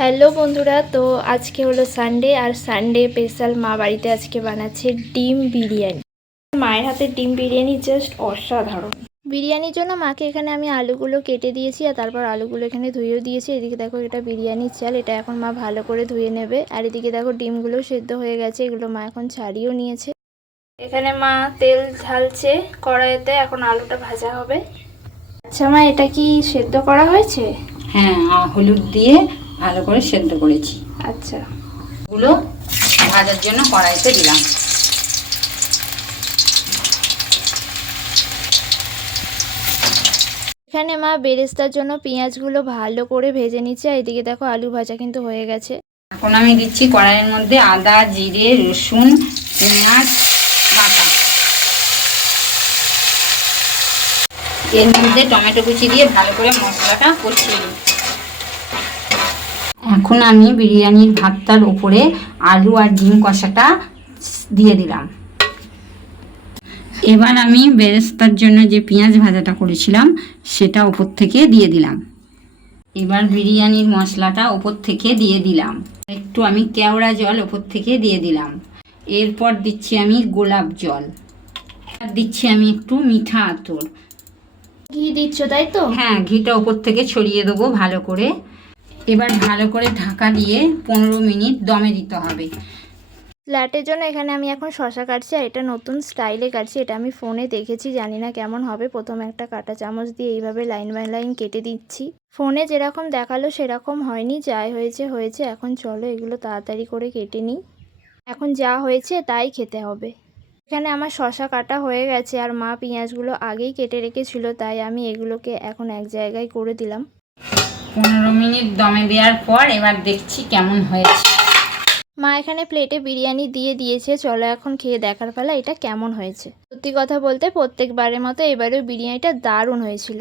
Hello বন্ধুরা, তো আজকে হলো সানডে আর সানডে স্পেশাল মা বাড়িতে আজকে বানাচ্ছে ডিম বিরিয়ানি। মায়ের হাতের ডিম বিরিয়ানি জাস্ট অসাধারণ। বিরিয়ানির জন্য মাকে এখানে আমি আলুগুলো কেটে দিয়েছি আর তারপর আলুগুলো এখানে ধুয়েও দিয়েছি। এদিকে দেখো এটা বিরিয়ানির চাল, এটা এখন মা ভালো করে ধুয়ে নেবে। আর এদিকে দেখো ডিমগুলো সেদ্ধ হয়ে গেছে, এগুলো মা এখন ছাড়িয়েও নিয়েছে। এখানে মা তেল ঢালছে কড়াইতে, এখন আলুটা ভাজা হবে। আচ্ছা মা, এটা কি সেদ্ধ করা হয়েছে? হ্যাঁ, হলুদ দিয়ে ভালো করে সেদ্ধ করেছি। আচ্ছা, এগুলো ভাজার জন্য কড়াইতে দিলাম। এখানে মা বেরেস্তার জন্য পেঁয়াজগুলো ভালো করে ভেজে নিচ্ছে। আর এদিকে দেখো আলু ভাজা কিন্তু হয়ে গেছে। এখন আমি দিচ্ছি কড়াইয়ের মধ্যে আদা, জিরে, রসুন, পেঁয়াজ বাটা। এর মধ্যে টমেটো কুচি দিয়ে ভালো করে মশলাটা কষিয়ে দিই। এখন আমি বিরিয়ানির ভাতটার উপরে আলু আর ডিম কষাটা দিয়ে দিলাম। এবার আমি বেরেস্তার জন্য যে পেঁয়াজ ভাজাটা করেছিলাম সেটা ওপর থেকে দিয়ে দিলাম। এবার বিরিয়ানির মশলাটা ওপর থেকে দিয়ে দিলাম। একটু আমি কেওড়া জল ওপর থেকে দিয়ে দিলাম। এরপর দিচ্ছি আমি গোলাপ জল, আর দিচ্ছি আমি একটু মিঠা আতর। ঘি দিচ্ছ তাই তো? হ্যাঁ, ঘিটা ওপর থেকে ছড়িয়ে দেবো ভালো করে। এবার ভালো করে ঢাকা দিয়ে 15 মিনিট দমে দিতে হবে। স্যালাডের জন্য এখানে আমি এখন শসা কাটছি, আর এটা নতুন স্টাইলে কাটছি। এটা আমি ফোনে দেখেছি, জানি না কেমন হবে। প্রথমে একটা কাঁটা চামচ দিয়ে এইভাবে লাইন বাই লাইন কেটে দিচ্ছি। ফোনে যেরকম দেখালো সেরকম হয়নি, যাই হয়েছে হয়েছে। এখন চলো এগুলো তাড়াতাড়ি করে কেটে নিই। এখন যা হয়েছে তাই খেতে হবে। এখানে আমার শসা কাটা হয়ে গেছে, আর মা পেঁয়াজগুলো আগেই কেটে রেখেছিল, তাই আমি এগুলোকে এখন এক জায়গায় করে দিলাম। 15 মিনিট দমে দেওয়ার পর এবার দেখছি কেমন হয়েছে। মা এখানে প্লেটে বিরিয়ানি দিয়ে দিয়েছে, চলো এখন খেয়ে দেখার পালা এটা কেমন হয়েছে। সত্যি কথা বলতে প্রত্যেকবারের মতো এবারেও বিরিয়ানিটা দারুণ হয়েছিল।